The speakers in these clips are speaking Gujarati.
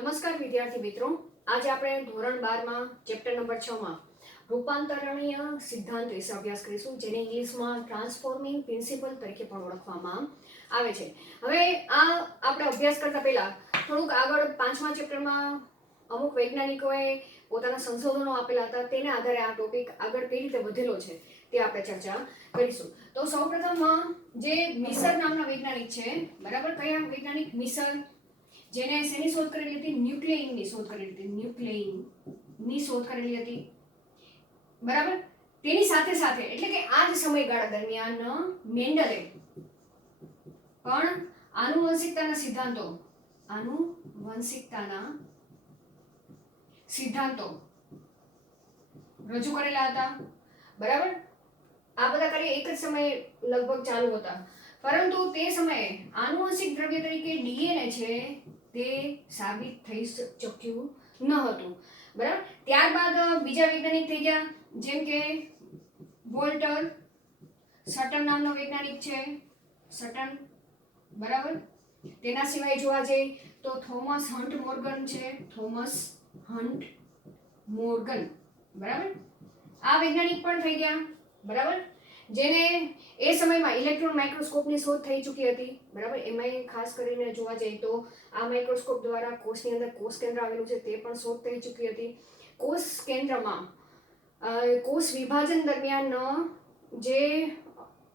નમસ્કાર વિદ્યાર્થી મિત્રો, આજે આપણે ધોરણ 12 માં ચેપ્ટર નંબર 6 માં રૂપાંતરણીય સિદ્ધાંત વિશે અભ્યાસ કરીશું, જેને ઇંગ્લિશમાં ટ્રાન્સફોર્મિંગ પ્રિન્સિપલ તરીકે પણ ઓળખવામાં આવે છે. હવે આ આપણે અભ્યાસ કરતા પહેલા થોડુંક આગળ 5મા ચેપ્ટરમાં અમુક વૈજ્ઞાનિકોએ પોતાના સંશોધનો આપેલા હતા, તેના આધારે આ ટોપિક આગળ કઈ રીતે વધેલો છે તે આપણે ચર્ચા કરીશું. તો સૌપ્રથમ જે મિસર નામના વૈજ્ઞાનિક છે, બરાબર, કયા વૈજ્ઞાનિક? મિસર, જેને શેની શોધ કરેલી હતી? ન્યુક્લિયનની શોધ કરેલી હતી. ન્યુક્લિયનની શોધ કરેલી હતી, બરાબર. તેની સાથે સાથે એટલે કે આ જ સમયગાળા દરમિયાન મેન્ડલે પણ આનુવંશિકતાના સિદ્ધાંતો રજૂ કરેલા હતા, બરાબર. આ બધા કાર્ય એક જ સમયે લગભગ ચાલુ હતા, પરંતુ તે સમયે આનુવંશિક દ્રવ્ય તરીકે ડીએનએ છે તે સાબિત થઈ શક્યું ન હતું, બરાબર. ત્યારબાદ બીજા વૈજ્ઞાનિક થઈ ગયા, જેમ કે વોલ્ટર સટન નામનો વૈજ્ઞાનિક છે, સટન, બરાબર. તેના સિવાય જોવા જઈએ તો થોમસ હન્ટ મોર્ગન છે, થોમસ હન્ટ મોર્ગન, બરાબર. આ વૈજ્ઞાનિક પણ થઈ ગયા, બરાબર, જેને એ સમયમાં ઇલેક્ટ્રોન માઇક્રોસ્કોપની શોધ થઈ ચૂકી હતી, બરાબર. એમાં ખાસ કરીને જોવા જઈએ તો આ માઇક્રોસ્કોપ દ્વારા કોષની અંદર કોષ કેન્દ્ર આવેલું છે તે પણ શોધ થઈ ચૂકી હતી. કોષ કેન્દ્રમાં કોષ વિભાજન દરમિયાન જે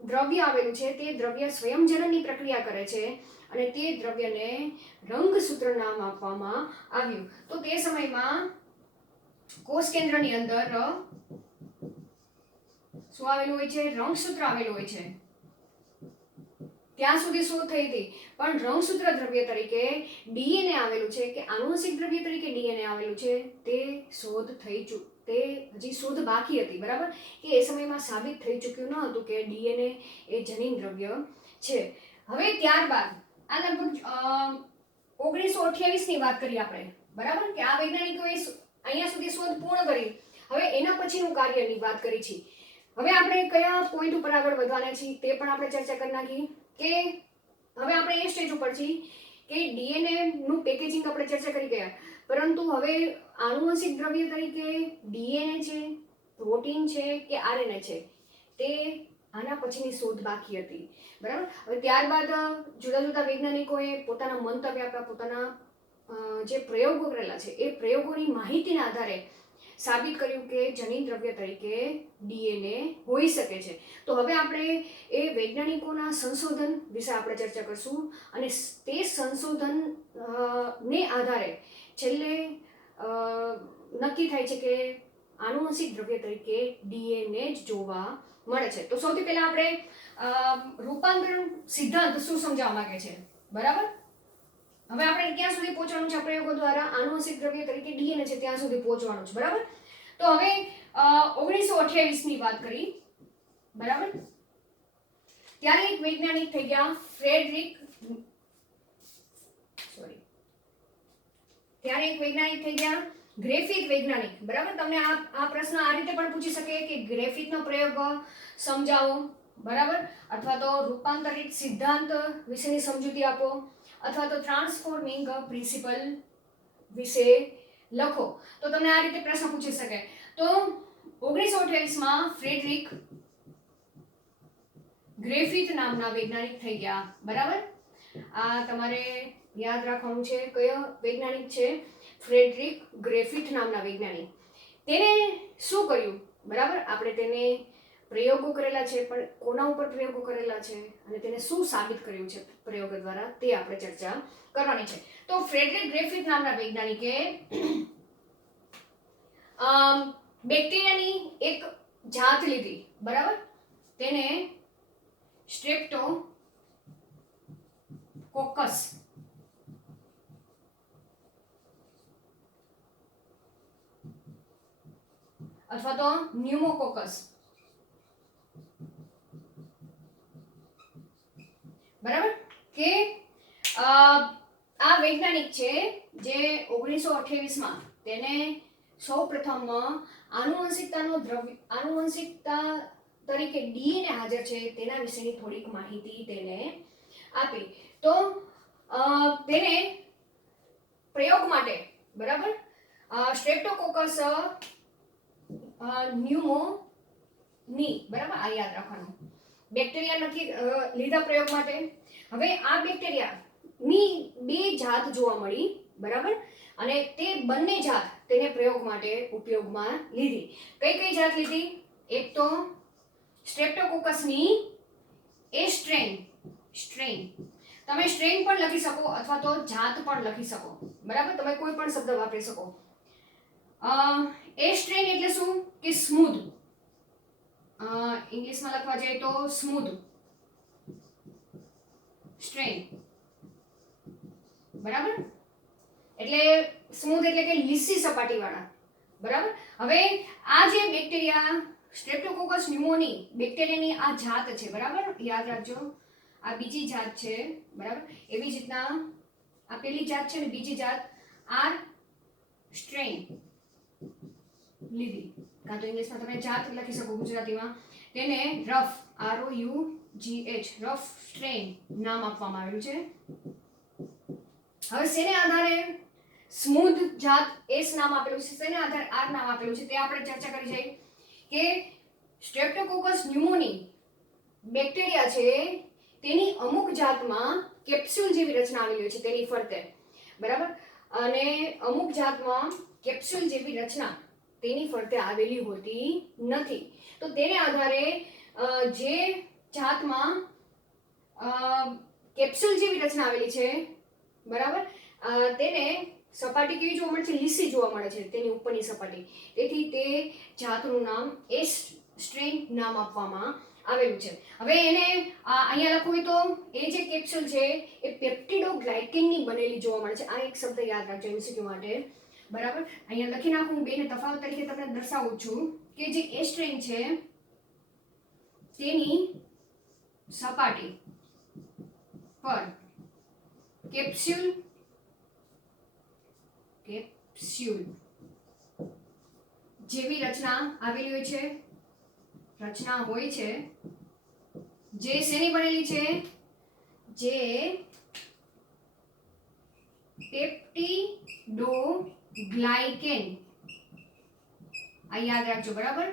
દ્રવ્ય આવેલું છે તે દ્રવ્ય સ્વયંજનનની પ્રક્રિયા કરે છે અને તે દ્રવ્યને રંગસૂત્ર નામ આપવામાં આવ્યું. તો તે સમયમાં કોષ કેન્દ્રની અંદર શું આવેલું હોય છે? રંગસૂત્ર આવેલું હોય છે. ત્યાં સુધી શોધ થઈ હતી, પણ રંગસૂત્ર દ્રવ્ય તરીકે ડીએનએ આવેલું છે કે આનુવંશિક દ્રવ્ય તરીકે ડીએનએ આવેલું છે તે શોધ થઈ તે હજી શોધ બાકી હતી, બરાબર. કે એ સમયમાં સાબિત થઈ ચૂક્યું ન હતું કે ડીએનએ એ જનીન દ્રવ્ય છે. હવે ત્યારબાદ આ લગભગ 1928 ની વાત કરી આપણે, બરાબર, કે આ વૈજ્ઞાનિકોએ અહીંયા સુધી શોધ પૂર્ણ કરી. હવે એના પછીનું કાર્યની વાત કરી છે. હવે આપણે કયા પોઈન્ટ ઉપર આગળ વધવાના છીએ તે પણ આપણે ચર્ચા કરી નાખી. કે હવે આપણે એ સ્ટેજ ઉપર છીએ કે ડીએનએ નું પેકેજિંગ આપણે ચર્ચા કરી ગયા, પરંતુ હવે આનુવંશિક દ્રવ્ય તરીકે ડીએનએ છે, પ્રોટીન છે કે આરએનએ છે, તે આના પછીની શોધ બાકી હતી, બરાબર. હવે ત્યારબાદ જુદા જુદા વૈજ્ઞાનિકોએ પોતાના મંતવ્ય આપ્યા, પોતાના જે પ્રયોગો કરેલા છે એ પ્રયોગોની માહિતીના આધારે સાબિત કર્યું કે જનીન દ્રવ્ય તરીકે ડીએનએ હોઈ શકે છે. તો હવે આપણે એ વૈજ્ઞાનિકોના સંશોધન વિશે આપણે ચર્ચા કરશું અને તે સંશોધન ને આધારે છેલ્લે નક્કી થાય છે કે આનુવંશિક દ્રવ્ય તરીકે ડીએનએ જ જોવા મળે છે. તો સૌથી પહેલા આપણે રૂપાંતરણ સિદ્ધાંત શું સમજાવવા માંગે છે, બરાબર. હવે આપણે ક્યાં સુધી પહોંચવાનું છે? પ્રયોગો દ્વારા આનુવંશિક દ્રવ્ય તરીકે ડીએનએ છે ત્યાં સુધી પહોંચવાનું છે, બરાબર. તો હવે 1928 ની વાત કરી, બરાબર. ત્યારે એક વૈજ્ઞાનિક થઈ ગયા ગ્રિફિથ વૈજ્ઞાનિક, બરાબર. તમને આ પ્રશ્ન આ રીતે પણ પૂછી શકે કે ગ્રિફિથનો પ્રયોગ સમજાવો, બરાબર, અથવા તો રૂપાંતરિત સિદ્ધાંત વિશેની સમજૂતી આપો, અથવા તો ટ્રાન્સફોર્મિંગ પ્રિન્સિપલ વિશે લખો. તો તમને આ રીતે પ્રશ્ન પૂછી શકે. તો 1928 માં ફ્રેડરિક ગ્રિફિથ નામના વૈજ્ઞાનિક થઈ ગયા, બરાબર. આ તમારે યાદ રાખવાનું છે કયો વૈજ્ઞાનિક છે? ફ્રેડરિક ગ્રિફિથ નામના વૈજ્ઞાનિક. તેને શું કર્યું, બરાબર? આપણે તેને પ્રયોગો કરેલા છે, પણ કોના ઉપર પ્રયોગો કરેલા છે અને તેને શું સાબિત કર્યું છે પ્રયોગો દ્વારા તે આપણે ચર્ચા કરવાની છે. તો ફ્રેડરિક ગ્રિફિથ નામના વૈજ્ઞાનિકે બેક્ટેરિયાની એક જાત લીધી, બરાબર. તેને સ્ટ્રેપ્ટોકોકસ અથવા તો ન્યુમોકોકસ, બરાબર. કે આ વૈજ્ઞાનિક છે જે 1928 માં તેને સૌપ્રથમ આનુવંશિકતા તરીકે ડીએનએ હાજર છે તેના વિશેની થોડીક માહિતી તેને આપી. તો તેને પ્રયોગ માટે, બરાબર, સ્ટ્રેપ્ટોકોકસ ન્યુમોની, બરાબર, આ યાદ રાખવાનું. બેક્ટેરિયા નથી લીધા પ્રયોગ માટે. હવે આ બેક્ટેરિયાની 2 જાત જોવા મળી, બરાબર, અને તે બંને જાત તેને પ્રયોગ માટે ઉપયોગમાં લીધી. કઈ કઈ જાત લીધી? એક તો સ્ટ્રેપ્ટોકોકસની એ સ્ટ્રેન, તમે સ્ટ્રેન પણ લખી શકો અથવા તો જાત પણ લખી શકો, બરાબર, તમે કોઈ પણ શબ્દ વાપરી શકો. એ સ્ટ્રેન એટલે શું કે સ્મૂધ, ઇંગ્લિશમાં લખવા જઈએ તો સ્મૂધ સ્ટ્રેન, બરાબર, એટલે સ્મૂધ એટલે કે લીસી સપાટી વાળા, બરાબર. હવે આ જે બેક્ટેરિયા સ્ટ્રેપ્ટોકોકસ ન્યુમોની બેક્ટેરિયાની આ જાત છે, બરાબર, યાદ રાખજો, આ બીજી જાત છે, બરાબર. એવી જ રીતના આ પેલી જાત છે ને બીજી જાત આર સ્ટ્રેન લીધી, કાં તો ઇંગ્લિશમાં તમે જાત લખી શકો, ગુજરાતીમાં તેને રફ, ROUGH, રફ સ્ટ્રેન નામ આપવામાં આવ્યું છે. હવે શેને આધારે સ્મૂધ જાત એસ નામ આપેલું છે, શેને આધારે આર નામ આપેલું છે તે આપણે ચર્ચા કરી જઈએ કે સ્ટ્રેપ્ટોકોકસ ન્યુમોની બેક્ટેરિયા છે તેની અમુક જાતમાં કેપ્સ્યુલ જેવી રચના આવેલી હોય છે તેની ફરતે, બરાબર, અને અમુક જાતમાં કેપ્સ્યુલ જેવી રચના તેની ફરતે આવેલી હોતી નથી. તો તેને આધારે જે જાતમાં કેપ્સ્યુલ જેવી રચના આવેલી છે, બરાબર, તેને સપાટી કેવી જોવા મળે છે? લીસી જોવા મળે છે તેની ઉપરની સપાટી. તેથી તે જાતનું નામ એસ સ્ટ્રેન નામ આપવામાં આવેલું છે. હવે એને અહીંયા લખવું હોય તો એ જે કેપ્સ્યુલ છે એ પેપ્ટિડોગ્લાયકેનની બનેલી જોવા મળે છે. આ એક શબ્દ યાદ રાખજો એમસીક્યુ માટે, બરાબર. અહીંયા લખી નાખું, હું બેને તફાવત તરીકે તમને દર્શાવું છું કે જે એ સ્ટ્રેન છે તેની સપાટી પર કેપ્સ્યુલ જેવી રચના આવેલી હોય છે, રચના હોય છે જે શેની બનેલી છે? જે પેપ્ટિડોગ્લાયકેન, આ યાદ રાખજો, બરાબર,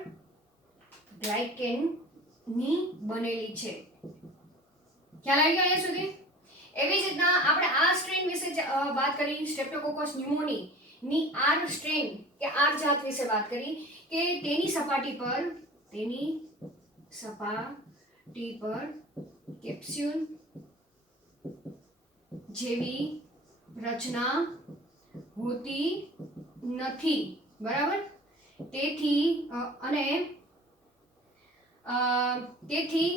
ગ્લાયકેન ની બનેલી છે. ખ્યાલ આવી ગયો અહીંયા સુધી? એવી જ રીતના આપણે આ સ્ટ્રેન વિશે વાત કરી, સ્ટ્રેપ્ટોકોકસ ન્યુમોની ની આર સ્ટ્રેન કે આર જાત વિશે વાત કરી કે તેની સપાટી પર કેપ્સ્યુલ જેવી રચના હોતી નથી, બરાબર. તેથી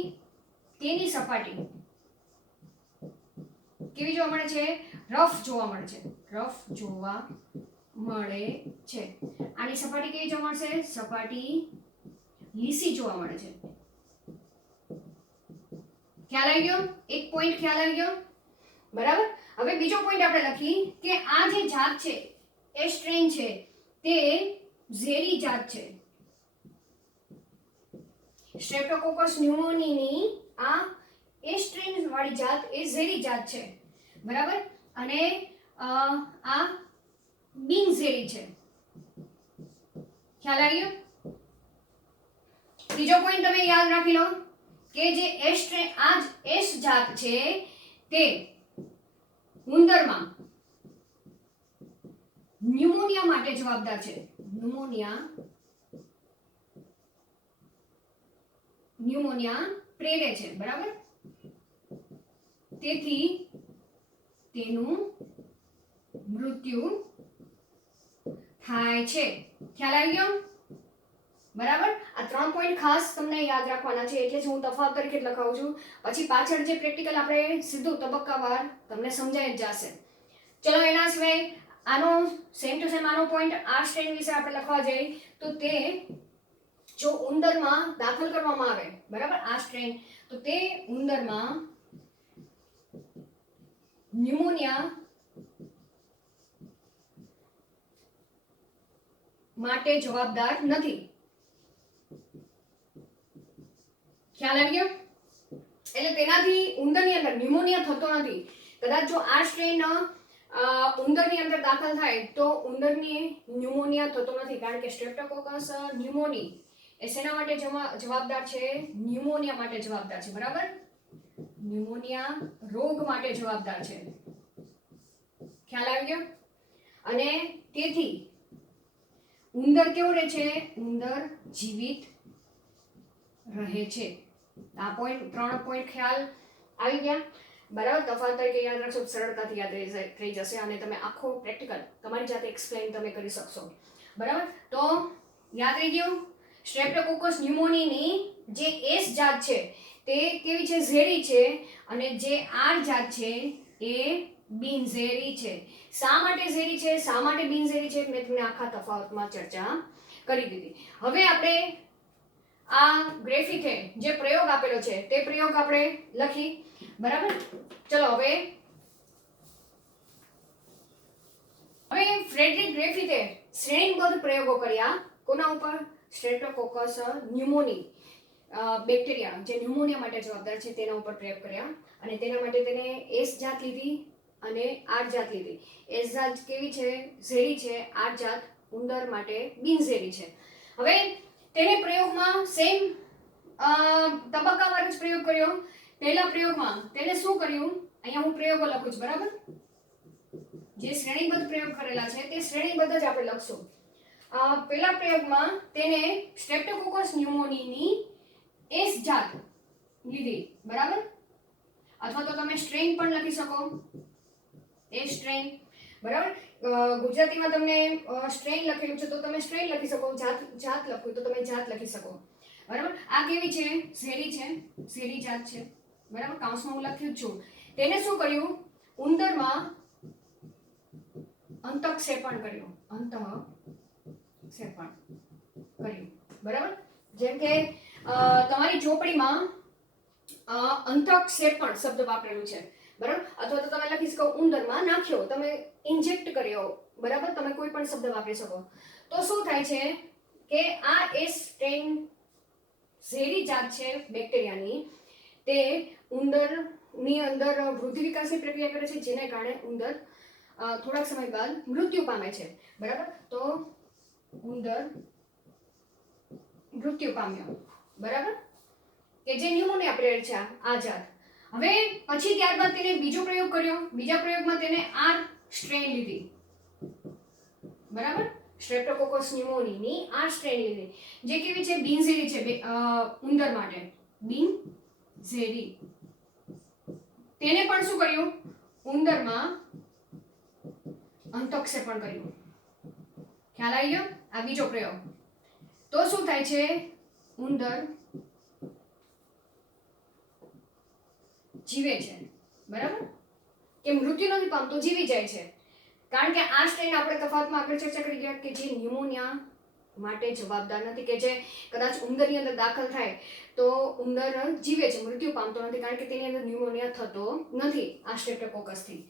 તેની સપાટી કેવી જોવા મળે છે? રફ જોવા મળે છે, રફ જોવા મળે છે. આની સપાટી કેવી જોવા મળશે? સપાટી લીસી જોવા મળે છે. ખ્યાલ આવી ગયો? એક પોઈન્ટ ખ્યાલ આવી ગયો, બરાબર. હવે બીજો પોઈન્ટ આપણે લખી કે આ જે જાત છે એ સ્ટ્રેન છે તે ઝેરી જાત છે. સ્ટ્રેપ્ટોકોકસ ન્યુમોનીની આ એ સ્ટ્રેન વાળી જાત એ ઝેરી જાત છે, બરાબર, અને આ બિનઝેરી છે. ખ્યાલ આવી ગયો? ત્રીજો પોઈન્ટ તમે યાદ રાખી લો કે જે આ એસ જાત છે તે ઉંદરમાં ન્યુમોનિયા માટે જવાબદાર છે. ન્યુમોનિયા પ્રેરે છે, બરાબર. તેથી તેનું મૃત્યુ થાય છે. ખ્યાલ આવી ગયો? બરાબર. આ 3 પોઈન્ટ ખાસ તમને યાદ રાખવાના છે, એટલે જ હું તફાવત તરીકે લખાવું છું. પછી પાછળ જે પ્રેક્ટિકલ આપણે સીધું તબક્કાવાર તમને સમજાઈ જ જશે. ચલો, એના સિવાય આનો સેમ ટુ સેમ આનો પોઈન્ટ આ સ્ટ્રેન વિશે આપણે લખવા જઈએ તો તે જો ઉંદરમાં દાખલ કરવામાં આવે, બરાબર, આ સ્ટ્રેન, તો તે ઉંદરમાં ન્યુમોનિયા માટે જવાબદાર નથી. ખ્યાલ આવી ગયો? એટલે તેનાથી ઉંદરની અંદર ન્યુમોનિયા થતો નથી. કદાચ જો આ સ્ટ્રેન ઉંદરની અંદર દાખલ થાય તો ઉંદરને ન્યુમોનિયા થતો નથી, કારણ કે સ્ટ્રેપ્ટોકોકસ ન્યુમોની એ શેના માટે જવાબદાર છે? ન્યુમોનિયા માટે જવાબદાર છે, બરાબર? ન્યુમોનિયા રોગ માટે જવાબદાર છે. ખ્યાલ આવી ગયો? અને તેથી ઉંદર કેવો રહે છે? ઉંદર જીવિત રહે છે. આ પોઈન્ટ 3 પોઈન્ટ ખ્યાલ આવી ગયા, બરાબર? તફાવત તરીકે યાદ રાખશો, સરળતાથી યાદ થઈ જશે અને તમે આખો પ્રેક્ટિકલ તમારી જાતે એક્સપ્લેન તમે કરી શકશો, બરાબર? તો યાદ રહી ગયું, સ્ટ્રેપ્ટોકોકસ ન્યુમોનીની જે એસ જાત છે તે કેવી છે? ઝેરી છે. અને જે આર જાત છે એ બિનઝેરી છે. શા માટે ઝેરી છે, શા માટે બિનઝેરી છે, મેં તમને આખા તફાવતમાં ચર્ચા કરી દીધી. હવે આપણે આ ગ્રેફિકે જે પ્રયોગ આપેલો છે તે પ્રયોગ આપણે લખી, બરાબર? ચલો હવે ફ્રેડરિક ગ્રેફિકે શ્રેણીબદ્ધ પ્રયોગો કર્યા. કોના ઉપર? સ્ટ્રેપ્ટોકોકસ ન્યુમોની બેક્ટેરિયા જે ન્યુમોનિયા માટે જવાબદાર છે તેના ઉપર પ્રયોગ કર્યા, અને તેના માટે તેને એસ જાત લીધી અને આર જાત લીધી. એસ જાત કેવી છે? ઝેરી છે. આર જાત ઉંદર માટે બિનઝેરી છે. હવે તેને પ્રયોગમાં સેમ તબક્કાવાર જ પ્રયોગ કર્યો. પહેલા પ્રયોગમાં તેને શું કર્યું? અહીંયા હું પ્રયોગો લખું છું, બરાબર? જે શ્રેણીબદ્ધ પ્રયોગ કરેલા છે તે શ્રેણીબદ્ધ જ આપણે લખશું. પહેલા પ્રયોગમાં તેને સ્ટ્રેપ્ટોકોકસ ન્યુમોનીની એસ જાત લીધી, બરાબર? અથવા તો તમે સ્ટ્રેન પણ લખી શકો, એ સ્ટ્રેન, બરાબર? ગુજરાતીમાં તમને સ્ટ્રેન લખેલું છે તો તમે સ્ટ્રેન લખી શકો, જાત લખ્યું તો તમે જાત લખી શકો, બરાબર? આ કેવી છે? ઝેરી છે, ઝેરી જાત છે, બરાબર? કાઉન્સમાં હું લખ્યું જ છું. તેને શું કર્યું? ઉંદરમાં અંતઃક્ષેપણ કર્યું, અંતઃક્ષેપણ કર્યું, બરાબર? જેમ કે તમારી ચોપડીમાં અંતઃક્ષેપણ શબ્દ વાપરેલું છે, બરાબર? અથવા તો તમે લખી શકો ઉંદરમાં નાખ્યો, તમે ઇન્જેક્ટ કર્યો, બરાબર? તમે કોઈ પણ શબ્દ વાપરી શકો. તો શું થાય છે કે આ એસ સ્ટ્રેન ઝેરી જાત છે બેક્ટેરિયાની, તે ઉંદરની અંદર વૃદ્ધિ વિકાસની પ્રક્રિયા કરે છે, જેને કારણે ઉંદર થોડાક સમય બાદ મૃત્યુ પામે છે, બરાબર? તો ઉંદર મૃત્યુ પામ્યો, બરાબર? કે જે ન્યુમોનિયા પ્રેરિત છે આ જાત. હવે પછી ત્યારબાદ તેને બીજો પ્રયોગ કર્યો. બીજા પ્રયોગમાં તેને આર સ્ટ્રેન લીધી, બરાબર? સ્ટ્રેપ્ટોકોકસ ન્યુમોનીની આર સ્ટ્રેન લીધી, જે કેવી છે? બિનઝેરી છે ઉંદર માટે, બિનઝેરી. તેને પણ શું કર્યું? ઉંદરમાં અંતઃક્ષેપણ કર્યું. ખ્યાલ આવી ગયો? આ બીજો પ્રયોગ. તો શું થાય છે? ઉંદર જીવે છે, બરાબર? કે મૃત્યુ નથી પામતો, જીવી જાય છે. કારણ કે આ સ્ટ્રેન આપણે તફાવતમાં આગળ ચર્ચા કરી ગયા કે જે ન્યુમોનિયા માટે જવાબદાર નથી, કે જે કદાચ ઉંદરની અંદર દાખલ થાય તો ઉંદર જીવે છે, મૃત્યુ પામતો નથી, કારણ કે તેની અંદર ન્યુમોનિયા થતો નથી આ સ્ટ્રેપ્ટોકોકસથી.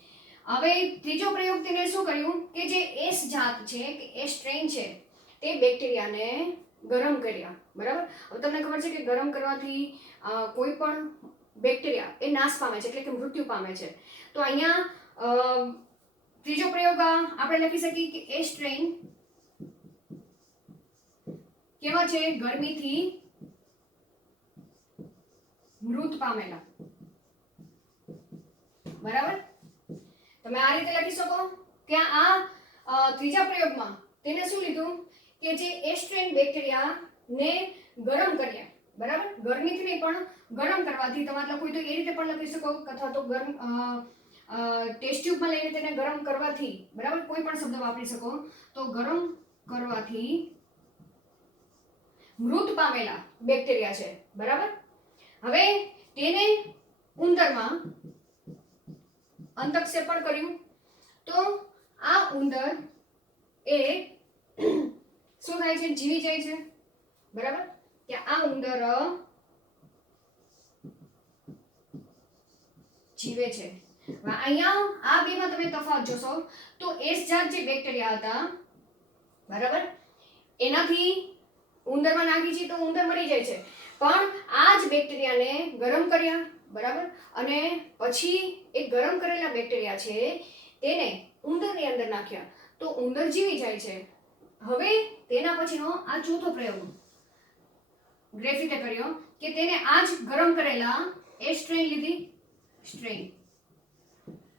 હવે ત્રીજો પ્રયોગ તેને શું કર્યું કે જે એસ જાત છે કે એ સ્ટ્રેન છે તે બેક્ટેરિયાને ગરમ કર્યા, બરાબર? હવે તમને ખબર છે કે ગરમ કરવાથી કોઈ પણ બેક્ટેરિયા એ નાશ પામે છે, એટલે કે મૃત્યુ પામે છે. તો અહીંયા ત્રીજો પ્રયોગ આપણે લખી શકીએ કે એ સ્ટ્રેન કેવા છે? ગરમીથી મૃત પામેલા, બરાબર? તમે આ રીતે લખી શકો કે આ ત્રીજા પ્રયોગમાં તેને શું લીધું કે જે એ સ્ટ્રેન બેક્ટેરિયાને ગરમ કર્યા, બરાબર? ગરમીથી નહીં પણ ગરમ કરવાથી તમારે લખવું હોય તો એ રીતે પણ લખી શકો, અથવા તો ગરમ ટેસ્ટ ટ્યુબમાં લઈને તેને ગરમ કરવાથી, બરાબર? કોઈ પણ શબ્દ વાપરી શકો. તો ગરમ કરવાથી મૃત પામેલા બેક્ટેરિયા છે, બરાબર? હવે તેને ઉંદરમાં અંતઃક્ષેપણ કર્યું તો આ ઉંદર એ શું થાય છે? જીવી જાય છે, બરાબર? કે આ ઉંદર જીવે છે. અહીંયા આ બેમાં તમે તફાવત જોશો તો એસ જાત જે બેક્ટેરિયા હતા, બરાબર, એનાથી ઉંદરમાં નાખી છે તો ઉંદર મરી જાય છે, પણ આ જ બેક્ટેરિયાને ગરમ કર્યા, બરાબર, અને પછી એ ગરમ કરેલા બેક્ટેરિયા છે તેને ઉંદરની અંદર નાખ્યા તો ઉંદર જીવી જાય છે. હવે તેના પછીનો આ ચોથો પ્રયોગ ગ્રેફિથે કર્યો કે તેને આ જ ગરમ કરેલા એ સ્ટ્રેન લીધી. સ્ટ્રેન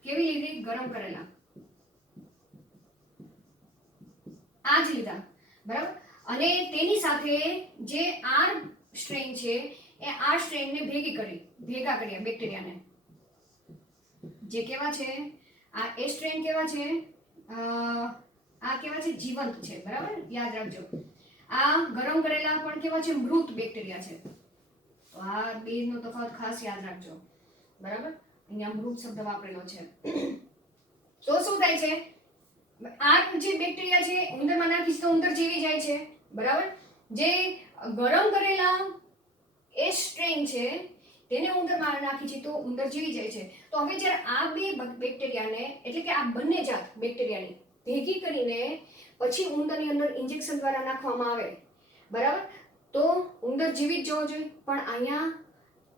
કેવી લીધી? ગરમ કરેલા આ જ લીધા, બરાબર. અને તેની સાથે જે આર સ્ટ્રેન છે એ આર સ્ટ્રેનને ભેગા કર્યા બેક્ટેરિયાને. જે કેવા છે? આ એ સ્ટ્રેન કેવા છે? આ કેવા છે? જીવંત છે, બરાબર, યાદ રાખજો. આ ગરમ કરેલા પણ કેવા છે? મૃત બેક્ટેરિયા છે. તો આ બેનો તફાવત ખાસ યાદ રાખજો, બરાબર. અહીંયા મૃત શબ્દ વાપરેલો છે. તો શું થાય છે? આ જે બેક્ટેરિયા છે ઉંદરમાં નાખીશ તો ઉંદર જીવી જાય છે, બરાબર. જે ગરમ કરેલા એ સ્ટ્રેન છે તેને ઉંદરમાં નાખી છે તો ઉંદર જીવી જાય છે. તો હવે જ્યારે આ બે બેક્ટેરિયાને એટલે કે આ બંને જાત બેક્ટેરિયાની ભેગી કરીને પછી ઉંદરની અંદર ઇન્જેક્શન દ્વારા નાખવામાં આવે, બરાબર, તો ઉંદર જીવી જ જવો જોઈએ. પણ અહીંયા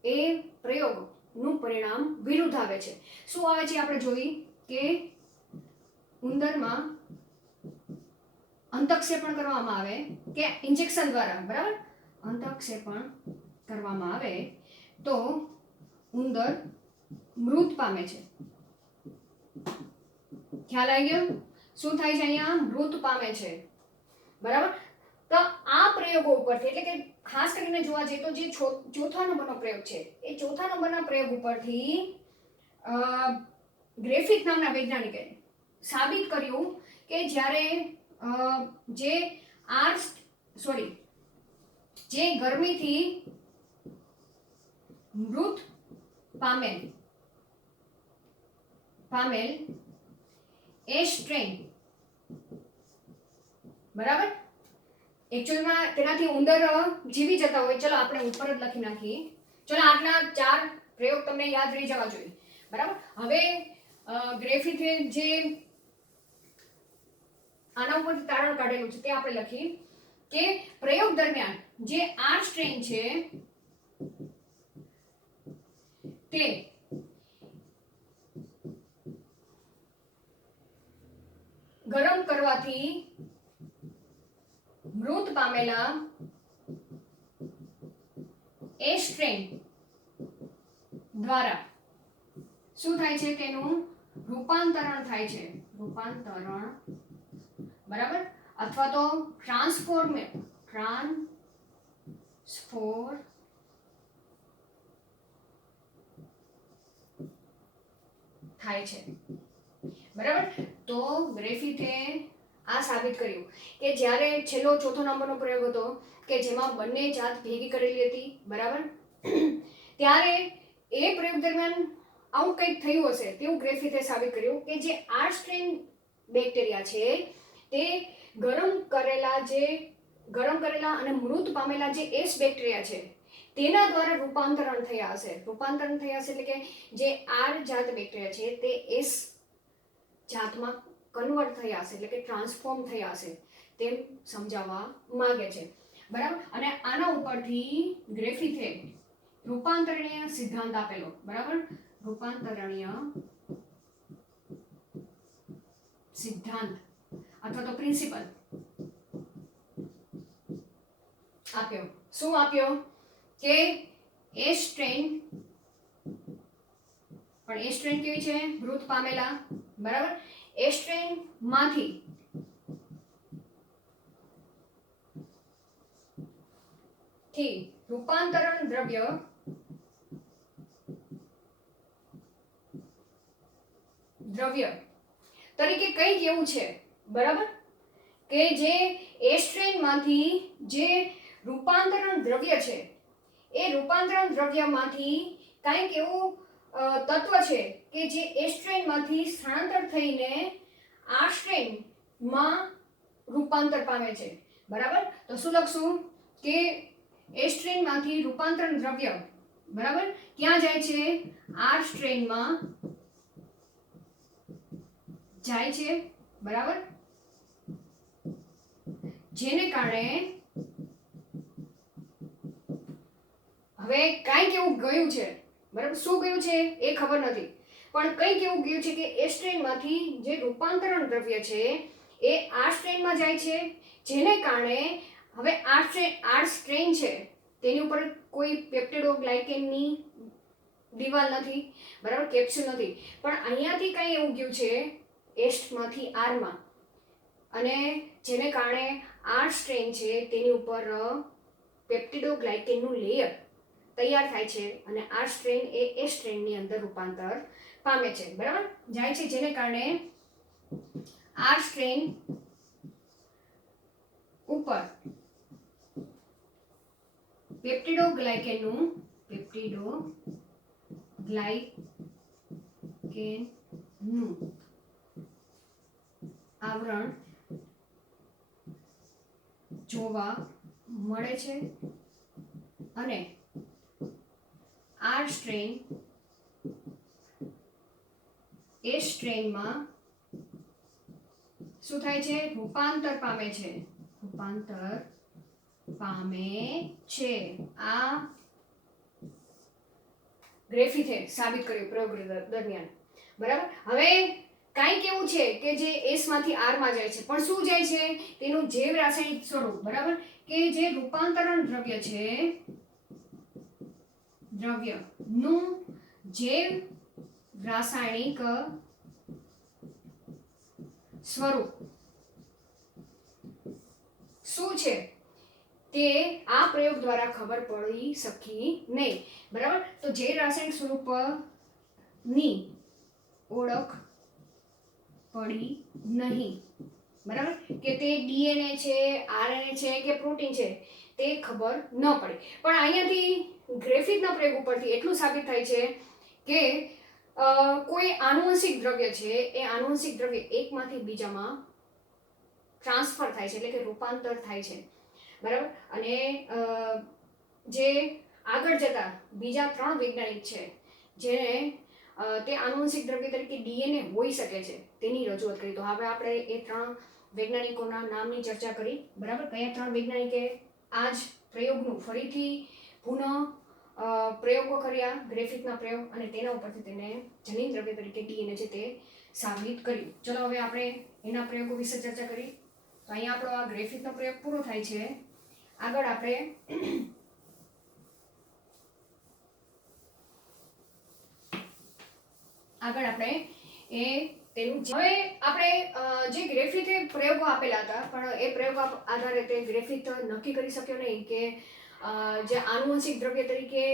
એ પ્રયોગનું પરિણામ વિરુદ્ધ આવે છે. શું આવે છે? આપણે જોઈ કે ઉંદરમાં અંતઃક્ષેપણ કરવામાં આવે કે ઇન્જેક્શન દ્વારા, બરાબર, અંતઃક્ષેપણ કરવામાં આવે તો ઉંદર મૃત પામે છે. ખ્યાલ આવી ગયો? શું થાય છે? અહીંયા મૃત પામે છે, બરાબર. તો આ પ્રયોગો ઉપરથી એટલે કે ખાસ કરીને જોવા જઈએ તો જે ચોથા નંબરનો પ્રયોગ છે એ ચોથા નંબરના પ્રયોગ ઉપરથી ગ્રેફિથ નામના વૈજ્ઞાનિકે સાબિત કર્યું કે જ્યારે જે ગરમીથી મૃત પામેલ એ સ્ટ્રેન, બરાબર, એકચ્યુઅલમાં તેનાથી ઉંદર જીવી જતા હોય. ચલો આપણે ઉપર જ લખી નાખીએ. ચલો આટલા 4 પ્રયોગ તમને યાદ રહી જવા જોઈએ, બરાબર. હવે ગ્રેફિથે જે આના ઉપરથી તારણ કાઢેલું છે તે આપણે લખીએ કે પ્રયોગ દરમિયાન જે આર સ્ટ્રેન છે તે ગરમ કરવાથી મૃત પામેલા એ સ્ટ્રેન દ્વારા શું થાય છે? તેનું રૂપાંતરણ થાય છે. રૂપાંતરણ, બરાબર, અથવા તો ટ્રાન્સફોર થાય છે, બરાબર. તો ગ્રેફિથે આ સાબિત કર્યું કે જ્યારે છેલ્લો ચોથો નંબરનો પ્રયોગ હતો કે જેમાં બંને જાત ભેગી કરેલી હતી, બરાબર, ત્યારે એ પ્રયોગ દરમિયાન આવું કંઈક થયું હશે તેવું ગ્રેફિથે સાબિત કર્યું કે જે આર સ્ટ્રેન બેક્ટેરિયા છે તે ગરમ કરેલા અને મૃત પામેલા જે એસ બેક્ટેરિયા છે તેના દ્વારા રૂપાંતરણ થયા હશે. એટલે કે જે આર જાત બેક્ટેરિયા છે તે એસ જાતમાં કન્વર્ટ થયા હશે, એટલે કે ટ્રાન્સફોર્મ થયા હશે તેમ સમજાવવા માંગે છે, બરાબર. અને આના ઉપરથી ગ્રેફિથે રૂપાંતરણીય સિદ્ધાંત આપેલો, બરાબર, રૂપાંતરણીય સિદ્ધાંત અથવા તો પ્રિન્સિપલ આપ્યો. શું આપ્યો? કે એ સ્ટ્રેન કેવી છે? મૃત પામેલા, બરાબર. એ સ્ટ્રેન માંથી રૂપાંતરણ દ્રવ્ય તરીકે કંઈક એવું છે, બરાબર, કે જે એ સ્ટ્રેન માંથી જે રૂપાંતરણ દ્રવ્ય છે એ રૂપાંતરણ દ્રવ્યમાંથી કંઈક એવું તત્વ છે કે જે એ સ્ટ્રેનમાંથી સ્થળાંતર થઈને આ સ્ટ્રેનમાં રૂપાંતર પામે છે, બરાબર. તો શું લખશું? કે એ સ્ટ્રેનમાંથી રૂપાંતરણ દ્રવ્ય, બરાબર, ક્યાં જાય છે? આર સ્ટ્રેનમાં જાય છે, બરાબર. જેને કારણે હવે કાંઈક એવું ગયું છે, બરાબર. શું ગયું છે એ ખબર નથી. પણ કંઈક એવું ગયું છે કે એ સ્ટ્રેનમાંથી જે રૂપાંતરણ દ્રવ્ય છે એ આ સ્ટ્રેનમાં જાય છે, જેને કારણે હવે આ સ્ટ્રેન છે તેની ઉપર કોઈ પેપ્ટિડોગ્લાયકેનની દિવાલ નથી, બરાબર, કેપ્સ્યુલ નથી, પણ અહીંયાથી કંઈ એવું ગયું છે એસ્ટમાંથી આરમાં, અને જેને કારણે આ સ્ટ્રેન છે તેની ઉપર પેપ્ટિડોગ્લાયકેનનું લેયર તૈયાર થાય છે અને આ સ્ટ્રેન એ સ્ટ્રેનની અંદર રૂપાંતર પામે છે, બરાબર, જાય છે, જેને કારણે આ સ્ટ્રેન ઉપર પેપ્ટિડોગ્લાયકેનનું આવરણ જોવા મળે છે અને આ સ્ટ્રેન એ સ્ટ્રેનમાં શું થાય છે? રૂપાંતર પામે છે, આ ગ્રિફિથે સાબિત કર્યું પ્રયોગ દરમિયાન, બરાબર. હવે કાંઈક એવું છે કે જે એસ માંથી આર માં જાય છે, પણ શું જાય છે? તેનું જૈવ રાસાયણિક સ્વરૂપ, બરાબર, કે જે રૂપાંતરણ દ્રવ્ય છે દ્રવ્યનું જૈવ રાસાયણિક સ્વરૂપ શું છે તે આ પ્રયોગ દ્વારા ખબર પડી શકી નહીં, બરાબર. તો જૈવ રાસાયણિક સ્વરૂપની ઓળખ પડી નહીં, બરાબર, કે તે ડીએનએ છે, આરએનએ છે કે પ્રોટીન છે તે ખબર ન પડી. પણ અહીંયાથી ગ્રિફિથના પ્રયોગ ઉપરથી એટલું સાબિત થાય છે કે કોઈ આનુવંશિક દ્રવ્ય છે એ આનુવંશિક દ્રવ્ય એકમાંથી બીજામાં ટ્રાન્સફર થાય છે, એટલે કે રૂપાંતર થાય છે, બરાબર. અને જે આગળ જતા બીજા 3 વૈજ્ઞાનિક છે જેને તે આનુવંશિક દ્રવ્ય તરીકે ડીએનએ હોઈ શકે છે તેની રજૂઆત કરી. તો હવે આપણે એ 3 વૈજ્ઞાનિકોના નામની ચર્ચા કરી, બરાબર. કયા 3 વૈજ્ઞાનિકે આ જ પ્રયોગનું ફરીથી પુનઃ પ્રયોગો કર્યા, ગ્રિફિથના પ્રયોગ, અને તેના ઉપરથી તેને જનીન દ્રવ્ય તરીકે ડીએનએ છે તે સાબિત કર્યું. ચલો હવે આપણે એના પ્રયોગો વિશે ચર્ચા કરી. તો અહીંયા આપણો આ ગ્રિફિથનો પ્રયોગ પૂરો થાય છે. આગળ આપણે એ તેનું હવે આપણે જે ગ્રિફિથે પ્રયોગો આપેલા હતા, પણ એ પ્રયોગો આધારે તે ગ્રિફિથ નક્કી કરી શક્યો નહીં કે જે આનુવંશિક દ્રવ્ય તરીકે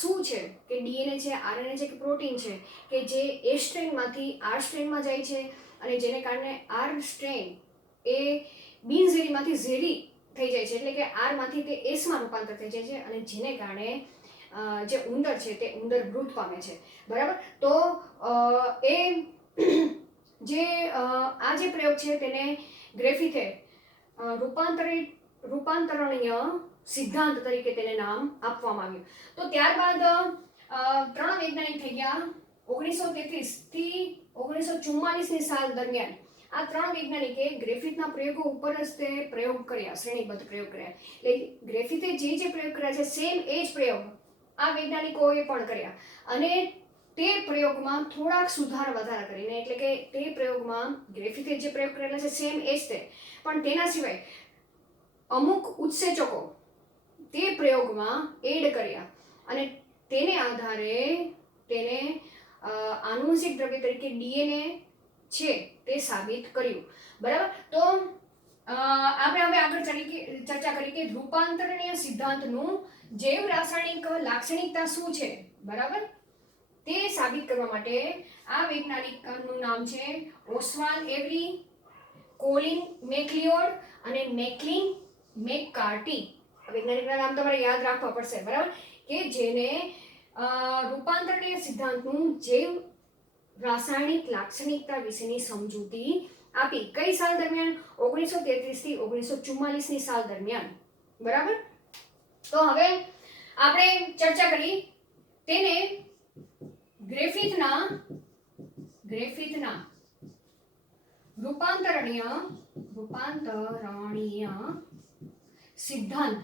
શું છે, કે ડીએનએ છે, આરએનએ છે કે પ્રોટીન છે, કે જે એ સ્ટ્રેનમાંથી આર સ્ટ્રેનમાં જાય છે અને જેને કારણે આર સ્ટ્રેન એ બિનઝેરીમાંથી ઝેરી થઈ જાય છે, એટલે કે આરમાંથી તે એસમાં રૂપાંતર થઈ જાય છે અને જેને કારણે જે ઉંદર છે તે ઉંદર મૃત પામે છે, બરાબર. તો એ જે આ જે પ્રયોગ છે તેને ગ્રિફિથે રૂપાંતરણીય સિદ્ધાંત તરીકે તેને નામ આપવામાં આવ્યું. તો ત્યારબાદ 3 વૈજ્ઞાનિક થઈ ગયા. 1933 થી 1944ની સાલ દરમિયાન આ 3 વૈજ્ઞાનિકે ગ્રિફિથના પ્રયોગો ઉપર જ તે પ્રયોગ કર્યા, શ્રેણીબદ્ધ પ્રયોગ કર્યા. એટલે ગ્રિફિથે જે પ્રયોગ કર્યા છે સેમ એ જ પ્રયોગ આ વૈજ્ઞાનિકોએ પણ કર્યા, અને તે પ્રયોગમાં થોડાક સુધાર વધારા કરીને, એટલે કે તે પ્રયોગમાં ગ્રિફિથે જે પ્રયોગ કરેલા છે સેમ એ જ તે, પણ તેના સિવાય અમુક ઉત્સેચકો તે પ્રયોગમાં એડ કર્યા અને તેને આધારે તેને આનુવંશિક દ્રવ્ય તરીકે ડીએનએ છે તે સાબિત કર્યું, બરાબર. તો આપણે હવે આગળ ચર્ચા કરી કે રૂપાંતરણીય સિદ્ધાંતનું જૈવ રાસાયણિક લાક્ષણિકતા શું છે, બરાબર. તે સાબિત કરવા માટે આ વૈજ્ઞાનિકનું નામ છે ઓસ્વાલ્ડ એવરી, કોલિન મેકલિયોડ અને મેકલિન મેકકાર્ટી. વૈજ્ઞાનિકના નામ તમારે યાદ રાખવા પડશે, બરાબર, કે જેને રૂપાંતરણીય સિદ્ધાંતનું જૈવ રાસાયણિક લાક્ષણિકતા વિશેની સમજૂતી આપી. કઈ સાલ દરમિયાન? 1933 થી 1944ની સાલ દરમિયાન, બરાબર. તો હવે આપણે ચર્ચા કરી તેને ગ્રિફિથના રૂપાંતરણીય સિદ્ધાંત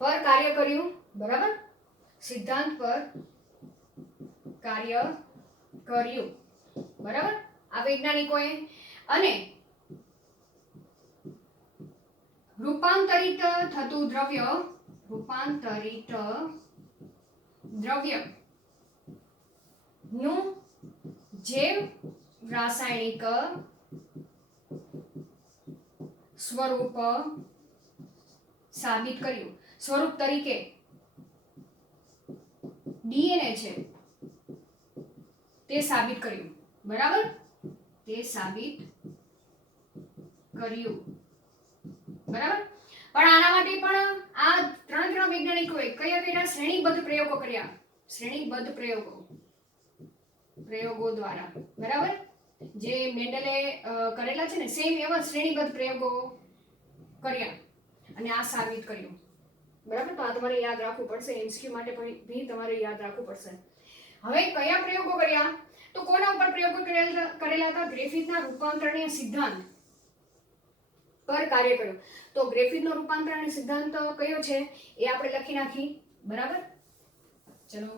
પર કાર્ય કર્યું, બરાબર. સિદ્ધાંત પર કાર્ય કર્યું, બરાબર, આ વૈજ્ઞાનિકોએ. અને રૂપાંતરિત થતું દ્રવ્ય નું જૈવ રાસાયણિક સ્વરૂપ સાબિત કર્યું. સ્વરૂપ તરીકે ડીએનએ છે તે સાબિત કર્યું, બરાબર, તે સાબિત કર્યું, બરાબર. પણ આના માટે પણ આ ત્રણ વૈજ્ઞાનિકોએ કયા શ્રેણીબદ્ધ પ્રયોગો કર્યા, શ્રેણીબદ્ધ પ્રયોગો દ્વારા, બરાબર, જે મેન્ડલે કરેલા છે ને સેમ એવા શ્રેણીબદ્ધ પ્રયોગો કર્યા અને આ સાબિત કર્યું, બરાબર. તો આ તમારે યાદ રાખવું પડશે, એમસીક્યુ માટે પણ તમારે યાદ રાખવું પડશે. હવે કયા પ્રયોગો કર્યા, તો કોના ઉપર પ્રયોગો કરેલા હતા? ગ્રિફિથના રૂપાંતરણીય સિદ્ધાંત પર કાર્ય કર્યું. તો ગ્રિફિથનો રૂપાંતરણીય સિદ્ધાંત કયો છે એ આપણે લખી નાખી, બરાબર. ચલો,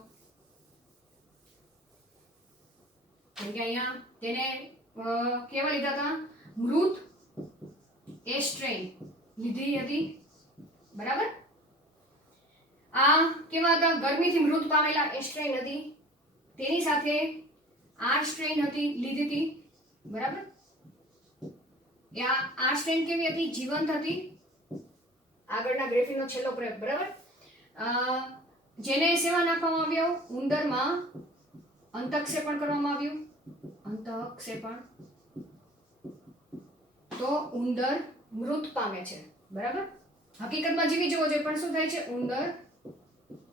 કેમ કે અહીંયા તેને કેવા લીધા હતા? મૃત એસ્ટ્રેન લીધી હતી, બરાબર. આ કેવા હતા? ગરમીથી મૃત પામેલા એસ્ટ્રેન હતી, તેની સાથે આર સ્ટ્રેન હતી લીધી હતી, બરાબર. આ સ્ટ્રેન કેવી હતી? જીવંત હતી. આગળના ગ્રિફિથનો છેલ્લો પ્રયોગ, બરાબર, જેને સેવા નાખવામાં આવ્યો? ઉંદરમાં અંતઃક્ષેપણ કરવામાં આવ્યું, અંતઃક્ષેપણ. તો ઉંદર મૃત પામે છે, બરાબર. હકીકતમાં જીવી જવો જોઈએ પણ શું થાય છે? ઉંદર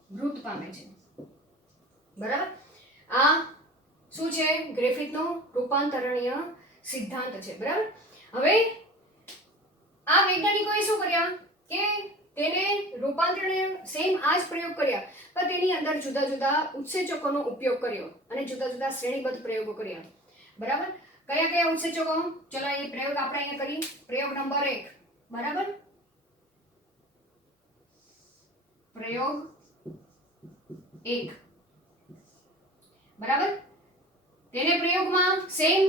મૃત પામે છે, બરાબર. આ શું છે? ગ્રિફિથનો રૂપાંતરણીય સિદ્ધાંત છે, બરાબર. હવે આ વૈજ્ઞાનિકોએ શું કર્યા કે તેને રૂપાંતરણીય સેમ આ જ પ્રયોગ કર્યા, પણ તેની અંદર જુદા જુદા ઉત્સેચકોનો ઉપયોગ કર્યો અને જુદા જુદા શ્રેણીબદ્ધ પ્રયોગો કર્યા, બરાબર. કયા કયા ઉત્સેચકો? ચલો એ પ્રયોગ આપણે અહીંયા કરી. પ્રયોગ નંબર 1, બરાબર. પ્રયોગ 1, બરાબર. તેને પ્રયોગમાં સેમ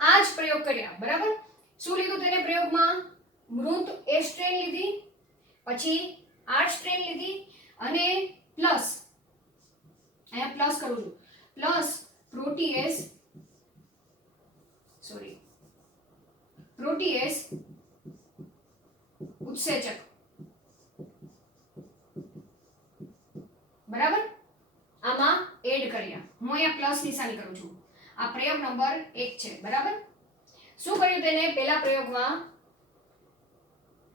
આ જ પ્રયોગ કર્યા, બરાબર. શું લીધું તેને પ્રયોગમાં? મૃત એસ્ટ્રેન લીધી, પછી આર સ્ટ્રેન લીધી અને પ્લસ, અહીંયા પ્લસ કરું છું, પ્લસ પ્રોટીએસ ઉત્સેચક, બરાબર, આમાં એડ કર્યા. હું અહીંયા પ્લસ નિશાની કરું છું. આ પ્રયોગ નંબર 1 છે, બરાબર. શું કર્યું તેને? પહેલા પ્રયોગમાં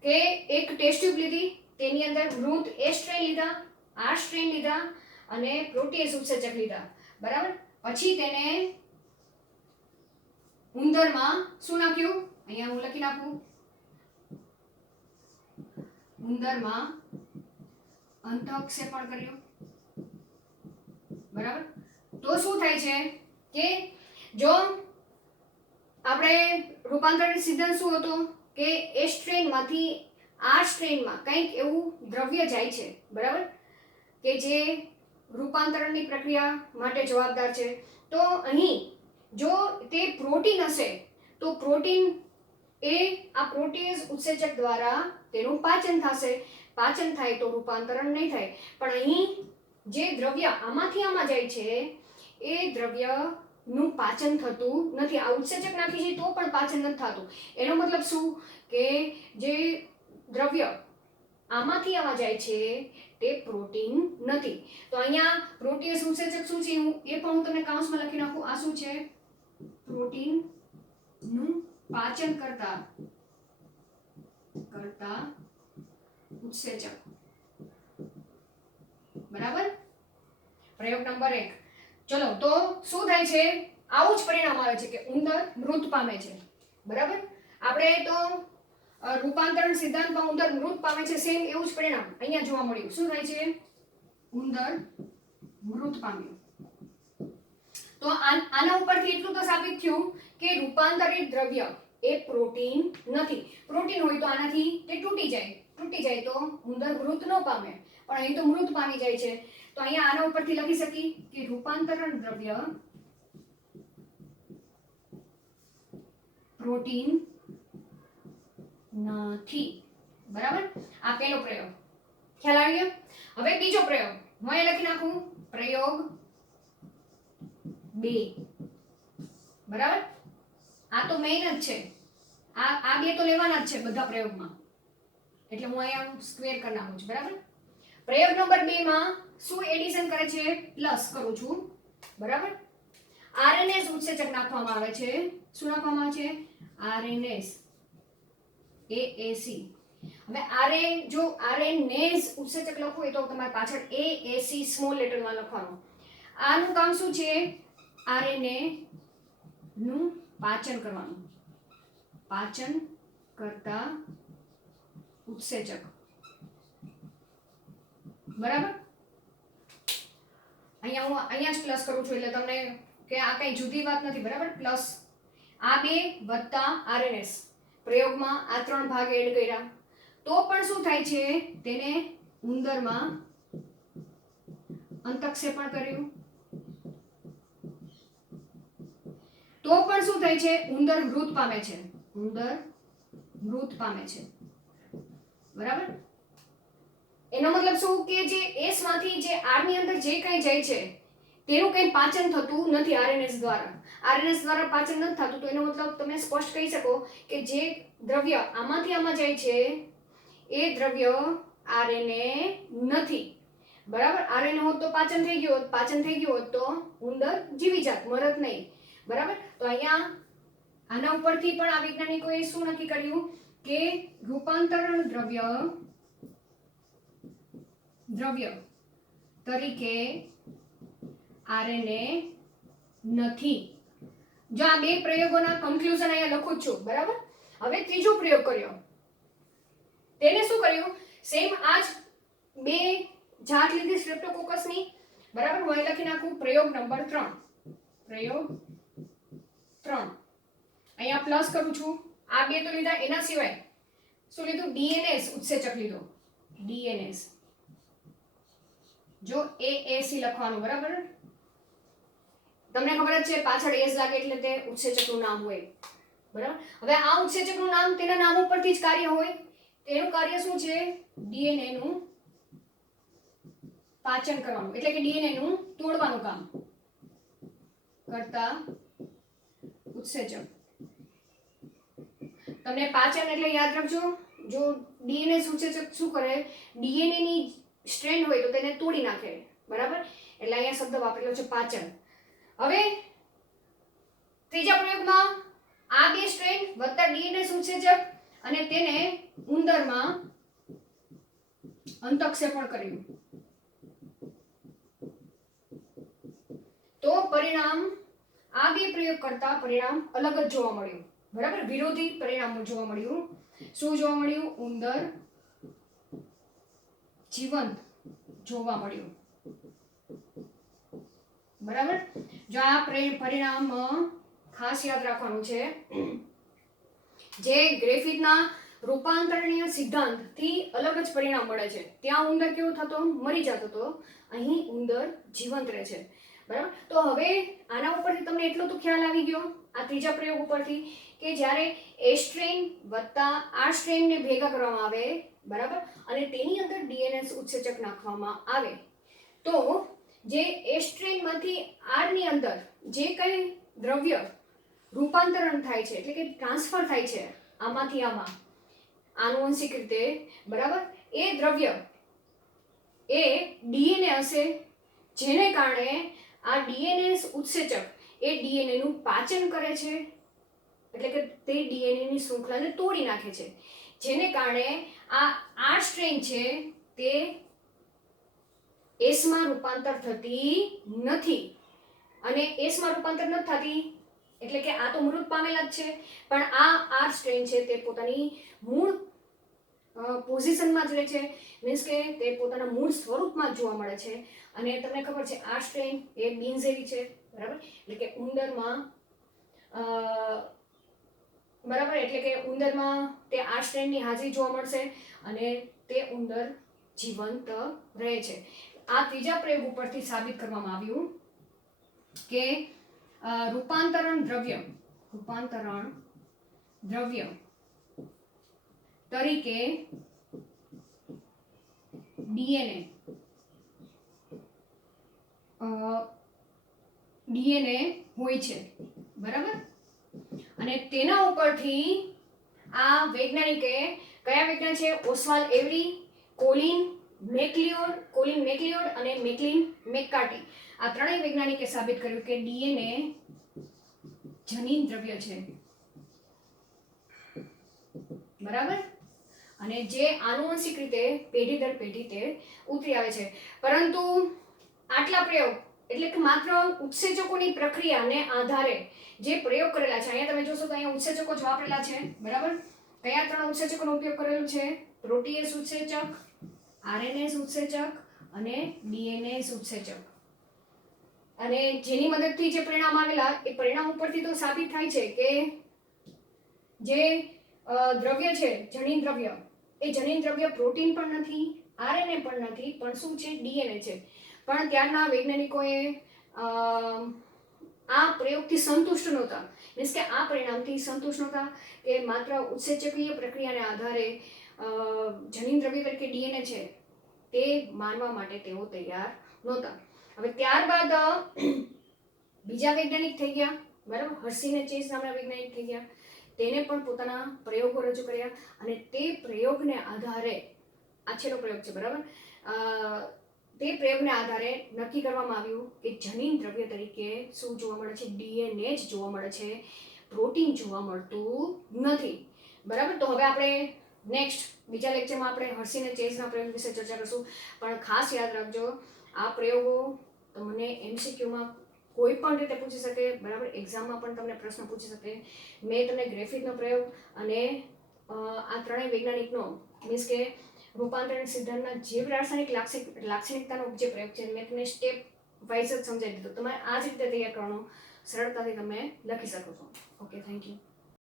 કે એક ટેસ્ટ ટ્યુબ લીધી, તેની અંદર મૃત એસ્ટ્રેન લીધા, આર સ્ટ્રેન લીધા અને પ્રોટીએસ ઉત્સેચક લીધા, બરાબર. પછી તેને ઉંદરમાં શું નાખ્યું? અહીંયા હું લખી નાખું. ઉંદરમાં અંતઃક્ષેપણ કર્યું, બરાબર. તો શું થાય છે કે જો આપણે રૂપાંતરણ સિદ્ધાંત શું હતો કે એસ્ટ્રેનમાંથી આર સ્ટ્રેનમાં કંઈક એવું દ્રવ્ય જાય છે, બરાબર, કે જે રૂપાંતરણની પ્રક્રિયા માટે જવાબદાર છે. તો અહીં જો તે પ્રોટીન હશે તો પ્રોટીન એ આ પ્રોટીએઝ ઉત્સેચક દ્વારા તેનું પાચન થશે. પાચન થાય તો રૂપાંતરણ નહીં થાય. પણ અહીં જે દ્રવ્ય આમાંથી આમાં જાય છે એ દ્રવ્યનું પાચન થતું નથી. આ ઉત્સેચક નાખી છે તો પણ પાચન નથી થતું. એનો મતલબ શું કે જે દ્રવ્ય આમાંથી આમાં જાય છે તે પ્રોટીન નથી. તો અહીંયા પ્રોટીએસ ઉત્સેચક શું છે એ પણ હું તમને કાઉન્સમાં લખી નાખું. આ શું છે? પ્રોટીન નું પાચન કરતા ઉત્સેચક, બરાબર. પ્રયોગ નંબર 1. ચલો તો શું થાય છે? આવું જ પરિણામ આવે છે કે ઉંદર મૃત પામે છે, બરાબર. આપણે તો રૂપાંતરણ સિદ્ધાંતમાં ઉંદર મૃત પામે છે, સેમ એવું જ પરિણામ અહીંયા જોવા મળ્યું. શું થાય છે? ઉંદર મૃત પામ્યું. તો આના ઉપરથી એટલું તો સાબિત થયું કે રૂપાંતરિત દ્રવ્ય એ પ્રોટીન નથી. પ્રોટીન હોય તો આનાથી તે તૂટી જાય તો ઉંદર મૃત ન પામે, પણ અહીં તો મૃત પામી જાય છે. તો અહીંયા આના ઉપરથી લખી શકી કે રૂપાંતરણ દ્રવ્ય પ્રોટીન નથી. બરાબર, આ પહેલો પ્રયોગ. ખ્યાલ આવી ગયો? હવે બીજો પ્રયોગ હું અહીંયા લખી નાખું, પ્રયોગ 2. બરાબર, આ તો મેઇન જ છે, આ બે તો લેવાના જ છે બધા પ્રયોગમાં, એટલે હું અહીંયા સ્ક્વેર કરી નાખું છું. બરાબર, પ્રયોગ નંબર 2 માં શું એડિશન કરે છે? પ્લસ કરું છું. બરાબર, આરએનએસ ઉત્સેચક નાખવામાં આવે છે. શું નાખવામાં આવે છે? આરએનએસ AAC. હવે જો આરએનએસ ઉત્સેચક લખવું હોય તો તમારે પાછળ AAC સ્મોલ લેટરમાં લખવાનું. આનું કામ શું છે? આરએનએ નું પાચન કરવાનું, પાચન કરતા ઉત્સેચક. બરાબર, અહીંયા જ પ્લસ કરું છું એટલે તમને કે આ કઈ જુદી વાત નથી. બરાબર, પ્લસ આ 2 વત્તા આરએનએસ પ્રયોગમાં આ 3 ભાગ એડ કર્યા તો પણ શું થાય છે? તેને ઉંદરમાં અંતઃક્ષેપણ કર્યું તો પણ શું થાય છે? ઉંદર મૃત પામે છે. ઉંદર મૃત પામે છે. બરાબર, એનો મતલબ શું કે જે એસ માંથી જે આર ની અંદર જે કંઈ જાય છે તેનું કંઈ પાચન થતું નથી આરએનએસ દ્વારા. આરએનએસ દ્વારા પાચન નથી થતું તો એનો મતલબ તમે સ્પષ્ટ કહી શકો કે જે દ્રવ્ય આમાંથી આમાં જાય છે એ દ્રવ્ય આરએનએ નથી. બરાબર, આરએનએ હોત તો પાચન થઈ ગયું હોત, પાચન થઈ ગયું હોત તો ઉંદર જીવી જાત, મરત નહીં. બરાબર, તો અહીંયા આના ઉપરથી પણ આ વૈજ્ઞાનિકોએ શું નક્કી કર્યું કે રૂપાંતરણ દ્રવ્ય તરીકે આરએનએ નથી. જો આ 2 પ્રયોગોના કન્ક્લુઝન અહીંયા લખું છું. બરાબર, હવે ત્રીજો પ્રયોગ કર્યો. તેને શું કર્યું? સેમ આ જ 2 જાત લીધી સ્ટ્રેપ્ટોકોકસની. બરાબર, હું અહીં લખી નાખું પ્રયોગ નંબર 3. પ્રયોગ 3 અહીંયા પ્લસ કરું છું. આ 2 તો લીધા, એના સિવાય શું લીધું? ડીએનએસ ઉત્સેચક લીધો. ડીએનએસ જો AAC લખવાનું. બરાબર, તમને ખબર જ છે પાછળ એસ લાગે એટલે તે ઉત્સેચકનું નામ હોય. બરાબર, હવે આ ઉત્સેચકનું નામ તેના નામ ઉપરથી જ કાર્ય હોય. તેનું કાર્ય શું છે? ડીએનએ નું પાચન કરવાનું, એટલે કે ડીએનએ નું તોડવાનું કામ કરતા ઉત્સેચક. તમને પાચન એટલે યાદ રાખજો, જો ડીએનએ ઉત્સેચક શું કરે? ડીએનએ ની સ્ટ્રેન્ડ હોય તો તેને તોડી નાખે. બરાબર, એટલે અહીંયા શબ્દ વાપરેલો છે પાચન. હવે ત્રીજા પ્રયોગમાં આ 2 સ્ટ્રેન્ડ વત્તા ડીએનએ ઉત્સેચક અને તેને ઉંદરમાં અંતઃક્ષેપણ કર્યું તો પરિણામ આ 2 પ્રયોગ કરતા પરિણામ અલગ જ જોવા મળ્યું. બરાબર, વિરોધી પરિણામ જોવા મળ્યું. શું જોવા મળ્યું? ઉંદર જીવંત જોવા મળ્યું. બરાબર, જો આ પરિણામ ખાસ યાદ રાખવાનું છે. જે ગ્રિફિથના રૂપાંતરણીય સિદ્ધાંતથી અલગ જ પરિણામ મળે છે. ત્યાં ઉંદર કેવો થતો? મરી જતો હતો. અહીં ઉંદર જીવંત રહે છે. બરાબર, તો હવે આના ઉપરથી તમને એટલો તો ખ્યાલ આવી ગયો આ ત્રીજા પ્રયોગ ઉપરથી કે જ્યારે એ સ્ટ્રેન વત્તા આ સ્ટ્રેનને ભેગા કરવામાં આવે, બરાબર, અને તેની અંદર ડીએનએસ ઉત્સેચક નાખવામાં આવે તો જે એ સ્ટ્રેનમાંથી આર ની અંદર જે કંઈ દ્રવ્ય રૂપાંતરણ થાય છે, એટલે કે ટ્રાન્સફર થાય છે આમાંથી આમાં આનુવંશિક રીતે, બરાબર, એ દ્રવ્ય એ ડીએનએ હશે, જેને કારણે આ ડીએનએસ ઉત્સેચક એ ડીએનએ નું પાચન કરે છે, એટલે કે તે ડીએનએ ની શૃંખલાને તોડી નાખે છે, જેને કારણે આ સ્ટ્રેન છે તે એસમાં રૂપાંતર થતી નથી. અને એસમાં રૂપાંતર નથી થતી એટલે કે આ તો મૃત પામેલા જ છે, પણ આ સ્ટ્રેન છે તે પોતાની મૂળ પોઝિશનમાં જ રહે છે, મીન્સ કે તે પોતાના મૂળ સ્વરૂપમાં જ જોવા મળે છે. અને તમને ખબર છે આ સ્ટ્રેન એ બિનઝેરી છે, બરાબર, એટલે કે ઉંદરમાં બરાબર, એટલે કે ઉંદરમાં તે આ સ્ટ્રેનની હાજરી જોવા મળશે અને તે ઉંદર જીવંત રહે છે. આ ત્રીજા પ્રયોગ ઉપરથી સાબિત કરવામાં આવ્યું કે રૂપાંતરણ દ્રવ્ય તરીકે ડીએનએ હોય છે, બરાબર. અને તેના ઉપરથી આ વૈજ્ઞાનિકે, કયા વૈજ્ઞાનિક છે, ઓસ્વાલ્ડ એવરી, કોલિન મેકલિયોડ અને મેકલિન મેકકાર્ટી, આ ત્રણેય વૈજ્ઞાનિકે સાબિત કર્યું કે ડીએનએ જનીન દ્રવ્ય છે, બરાબર. અને જે આનુવંશિક રીતે પેઢી દર પેઢી તે ઉતરી આવે છે. પરંતુ આટલા પ્રયોગ એટલે કે માત્ર ઉત્સેચકોની પ્રક્રિયાને આધારે જે પ્રયોગ કરેલા છે, અહીંયા તમે જોશો તો અહીંયા ઉત્સેચકો જ વાપરેલા છે, બરાબર. કયા 3 ઉત્સેચકોનો ઉપયોગ કરેલો છે? પ્રોટીએસ ઉત્સેચક, આરએનએસ ઉત્સેચક અને ડીએનએસ ઉત્સેચક. અને જેની મદદથી જે પરિણામ આવેલા એ પરિણામ ઉપરથી તો સાબિત થાય છે કે જે દ્રવ્ય છે, જનીન દ્રવ્ય, એ જનીન દ્રવ્ય પ્રોટીન પણ નથી, આરએનએ પણ નથી, પણ શું છે? ડીએનએ છે. પણ ત્યારના વૈજ્ઞાનિકોએ આ પ્રયોગથી સંતુષ્ટ નહોતા, મીન્સ કે આ પરિણામથી સંતુષ્ટ નહોતા કે માત્ર ઉત્સેચકીય પ્રક્રિયાને આધારે જનીન દ્રવ્ય તરીકે ડીએનએ છે તે માનવા માટે તેઓ તૈયાર નહોતા. હવે ત્યારબાદ બીજા વૈજ્ઞાનિક થઈ ગયા, બરાબર. હર્સી અને ચેઝ નામના વૈજ્ઞાનિક થઈ ગયા. તેને પણ પોતાના પ્રયોગો રજૂ કર્યા અને તે પ્રયોગને આધારે, આ છેલ્લો પ્રયોગ છે, બરાબર, તે પ્રયોગને આધારે નક્કી કરવામાં આવ્યું કે જનીન દ્રવ્ય તરીકે શું જોવા મળે છે? ડીએનએ જ જોવા મળે છે, પ્રોટીન જોવા મળતું નથી, બરાબર. તો હવે આપણે નેક્સ્ટ બીજા લેક્ચરમાં આપણે હર્સી અને ચેઝના પ્રયોગ વિશે ચર્ચા કરીશું. પણ ખાસ યાદ રાખજો, આ પ્રયોગો તમને એમસીક્યુમાં કોઈ પણ રીતે પૂછી શકે, બરાબર. એક્ઝામમાં પણ તમને પ્રશ્ન પૂછી શકે. મેં તમને ગ્રિફિથનો પ્રયોગ અને આ ત્રણેય વૈજ્ઞાનિકનો, મીન્સ કે રૂપાંતરણ સિદ્ધાંતના જીવ રાસાયણિક લાક્ષણિકતાનો જે પ્રયોગ છે, મેં તમને સ્ટેપ વાઇઝ જ સમજાવી દીધું. તમારે આ જ રીતે તૈયાર કરવાનો, સરળતાથી તમે લખી શકો છો. Okay, thank you.